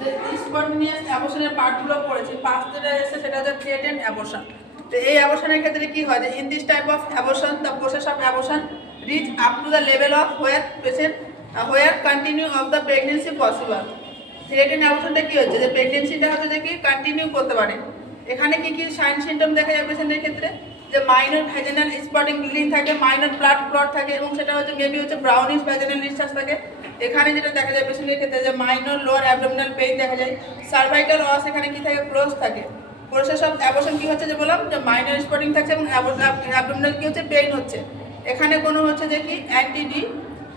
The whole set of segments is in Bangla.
যে স্পন্টেনিয়াস অ্যাবর্শনের পার্টগুলো পড়েছি, ফার্স্ট যেটা এসেছে সেটা হচ্ছে থ্রেটেন্ড অ্যাবর্শন। তো এই অ্যাবর্শনের ক্ষেত্রে কি হয় যে in this type of abortion the process of abortion reach up to the level of where continue of the pregnancy possible. Threatened অ্যাবর্শনটা কি হচ্ছে যে প্রেগনেন্সিটা হচ্ছে যে কি কন্টিনিউ করতে পারে। এখানে কি কি সাইন সিমটম দেখা যায় পেশেন্টের ক্ষেত্রে, যে মাইনর ভ্যাজিনাল স্পটিং ব্লিডিং থাকে, মাইনর ব্লাড ক্লট থাকে এবং সেটা হচ্ছে মেবি হচ্ছে ব্রাউনিশ ভ্যাজিনাল ডিসচার্জ থাকে। এখানে যেটা দেখা যায় পেশেন্টের ক্ষেত্রে যে মাইনর লোয়ার অ্যাবডোমিনাল পেইন দেখা যায়, সার্ভাইকাল ওয়াস এখানে কি থাকে ক্লোজ থাকে। প্রসেস অফ অ্যাবর্শন কি হচ্ছে যে বললাম যে মাইনর স্পটিং থাকছে এবং অ্যাবডোমিনাল কি হচ্ছে পেইন হচ্ছে। এখানে কোনো হচ্ছে যে কি অ্যান্টিডি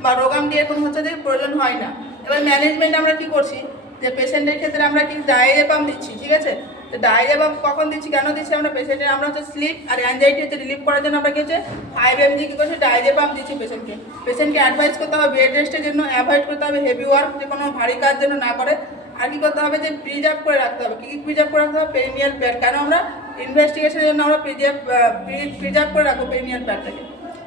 বা রোগাম দিয়ে কোনো হচ্ছে যে প্রয়োজন হয় না। এবার ম্যানেজমেন্ট আমরা কি করছি যে পেশেন্টের ক্ষেত্রে আমরা কি ডায়াজেপাম দিচ্ছি, ঠিক আছে। তো ডায়াজেপাম কখন দিচ্ছি, কেন দিচ্ছি আমরা পেশেন্টের, আমরা হচ্ছে স্লিপ আর অ্যাংজাইটি হচ্ছে রিলিভ করার জন্য আমরা কি হচ্ছে 5 mg কি করছি ডায়াজেপাম দিচ্ছি পেশেন্টকে অ্যাডভাইস করতে হবে বেড রেস্টের জন্য, অ্যাভয়েড করতে হবে হেভি ওয়ার্ক, যে কোনো ভারী কাজ যেন না করে। আর কি করতে হবে যে প্রিজার্ভ করে রাখতে হবে, কী প্রিজার্ভ করে রাখতে হবে পেরিনিয়াল প্যাড। কেন আমরা ইনভেস্টিগেশনের জন্য আমরা প্রিজার্ভ করে রাখবো পেরিনিয়াল প্যাডটাকে।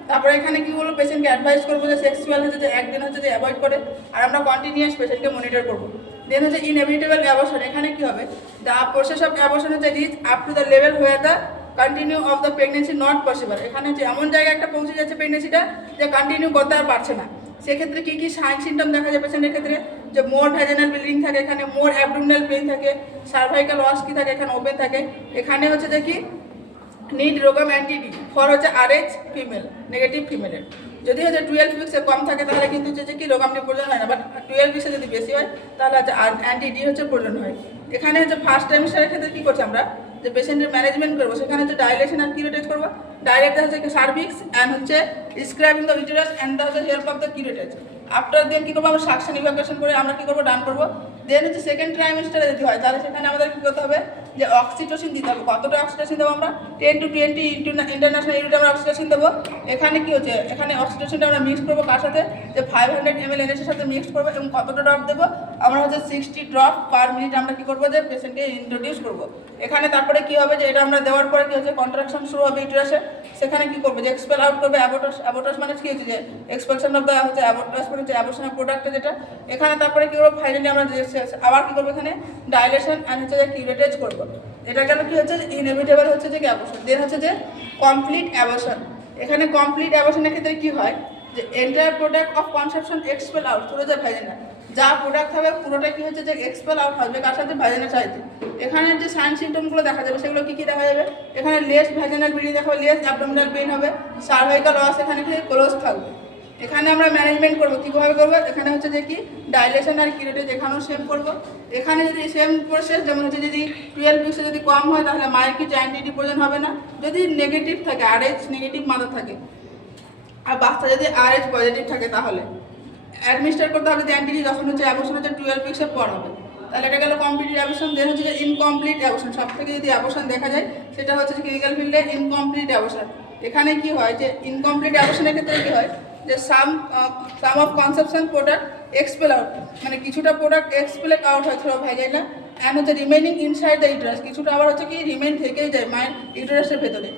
তারপরে এখানে কি বলবো পেশেন্টকে অ্যাডভাইস করবো যে সেক্সুয়াল হচ্ছে যে একদিন হচ্ছে যে অ্যাভয়েড করে, আর আমরা কন্টিনিউয়াস পেশেন্টকে মনিটর করবো। দেন হচ্ছে ইনএভিটেবল অ্যাবর্শন। এখানে কি হবে দ্য প্রসেস অফ অ্যাবর্শন হচ্ছে reach up to the level where the continue of the pregnancy not possible. এখানে হচ্ছে এমন জায়গায় একটা পৌঁছে যাচ্ছে প্রেগনেন্সিটা যে কন্টিনিউ করতে আর পারছে না। সেক্ষেত্রে কী কী সাইন সিমটম দেখা যায় পেশেন্টের ক্ষেত্রে, যে মোর ভ্যাজিনাল ব্লিডিং থাকে, এখানে মোর অ্যাবডোমিনাল পেইন থাকে, সার্ভাইকাল ওয়াস কি থাকে এখানে ওপেন থাকে। এখানে হচ্ছে যে কি নিড রোগাম অ্যান্টিডি ফর হচ্ছে RH ফিমেল, নেগেটিভ ফিমেলের। যদি হচ্ছে 12 উইক্সে কম থাকে তাহলে কিন্তু হচ্ছে কি রোগামটি প্রয়োজন হয় না, বাট 12 উইক্সে যদি বেশি হয় তাহলে হচ্ছে অ্যান্টিডি হচ্ছে প্রয়োজন হয়। এখানে হচ্ছে ফার্স্ট টাইমিস্টারের ক্ষেত্রে কী করছি আমরা যে পেশেন্টের ম্যানেজমেন্ট করবো, সেখানে হচ্ছে ডাইলেশন আর কিউরেটেজ করবো। ডাইরেক্ট হচ্ছে সার্ভিক্স অ্যান্ড হচ্ছে scribing the uterus and the হচ্ছে help of the curettage. After then কী করবো আমরা সাকশন ইভাকুয়েশন করে আমরা কী করবো ডান করবো। দেন হচ্ছে সেকেন্ড ট্রাইমিস্টারে যদি হয় তাহলে সেখানে আমাদের কী করতে হবে যে অক্সিটোসিন দিতে হবে। কতটা অক্সিটোসিন দেবো আমরা 10 to 20 ইন্টারন্যাশনাল ইউনিট আমরা অক্সিটোসিন দেবো। এখানে কি হচ্ছে এখানে অক্সিটোসিনটা আমরা মিক্স করবো কার সাথে, যে 500 ml এনএসের সাথে মিক্স করবো এবং কতটা ড্রপ দেবো আমরা হচ্ছে 60 ড্রপ পার মিনিট আমরা কী করবো যে পেশেন্টকে ইন্ট্রোডিউস করবো। এখানে তারপরে কী হবে যে এটা আমরা দেওয়ার পরে কী হচ্ছে কন্ট্রাকশন শুরু হবে ইউটেরাসে। সেখানে কী করবো যে এক্সপেল আউট করবে অ্যাবোটাস মানে কী হচ্ছে যে এক্সপেলশন অফ দ্য হচ্ছে অ্যাবোটাস মানে হচ্ছে অ্যাবর্শনের প্রোডাক্টটা যেটা। এখানে তারপরে কী করবো ফাইনালি আমরা আবার কী করবো এখানে ডাইলেশন অ্যান্ড হচ্ছে যে কিউরেটেজ করবো। এটা গেল কি হচ্ছে ইনএভিটেবল হচ্ছে যে অ্যাবর্শন। দেন হচ্ছে যে কমপ্লিট অ্যাবর্শন। এখানে কমপ্লিট অ্যাবর্শনের ক্ষেত্রে কী হয় যে entire product of conception expel out through the vagina. যা প্রোডাক্ট হবে পুরোটা কী হচ্ছে যে এক্সপেল আউট হবে কার সাথে ভ্যাজিনার সাহায্যে। এখানে যে সাইন সিমটমগুলো দেখা যাবে সেগুলো কী কী দেখা যাবে, এখানে লেস ভ্যাজিনাল ব্লিডিং দেখা হবে, লেস অ্যাবডোমিনাল পেইন হবে, সার্ভাইকাল ওয়াস এখানে ক্লোজ থাকবে। এখানে আমরা ম্যানেজমেন্ট করবো কীভাবে করবো, এখানে হচ্ছে যে কি ডাইলেশন আর কিউরেটেজ এখানেও সেম করবো। এখানে যদি সেম প্রসেস যেমন হচ্ছে যদি 12 উইক্সে যদি কম হয় তাহলে মায়ের কিছু অ্যান্টিডি প্রয়োজন হবে না। যদি নেগেটিভ থাকে RH নেগেটিভ মাদার থাকে আর বাচ্চা যদি RH পজিটিভ থাকে তাহলে অ্যাডমিনিস্টার করতে হবে যে অ্যান্টিডি যখন হচ্ছে অ্যাবর্শন হচ্ছে 12 উইক্সের পর হবে। তাহলে এটা গেল কমপ্লিট অ্যাবর্শন। দেন হচ্ছে যে ইনকমপ্লিট অ্যাবর্শন। সব থেকে যদি অ্যাবর্শন দেখা যায় সেটা হচ্ছে ক্লিনিক্যাল ফিল্ডে ইনকমপ্লিট অ্যাবর্শন। এখানে কি হয় যে ইনকমপ্লিট অ্যাবর্শনের ক্ষেত্রে কী হয় যে some of conception product expel out, মানে কিছুটা প্রোডাক্ট এক্সপেল আউট হয় থ্রু ভ্যাজাইনা অ্যান্ড হচ্ছে রিমেইনিং ইনসাইড দ্য ইউটেরাস, কিছুটা আবার হচ্ছে কি রিমেইন থেকেই যায় মায়ের ইউটেরাসের ভেতরে।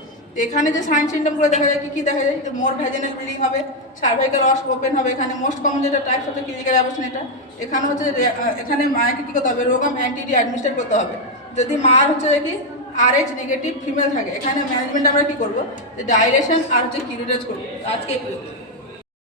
এখানে যে সাইন সিমটমগুলো দেখা যায় কী দেখা যায়, মোর ভ্যাজিনাল ব্লিডিং হবে, সার্ভাইকাল ওয়াস ওপেন হবে। এখানে মোস্ট কমন যেটা টাইপস হচ্ছে ক্লিনিক্যাল অ্যাবর্শন এটা। এখানে হচ্ছে এখানে মায়েকে কী করতে হবে রোগাম অ্যান্টিডি অ্যাডমিনিস্টার করতে হবে। যদি মার হচ্ছে কি RH নেগেটিভ ফিমেল থাকে এখানে ম্যানেজমেন্ট আমরা কী করবো যে ডাইলেশন আর হচ্ছে কিউরেটেজ করবো। আজকে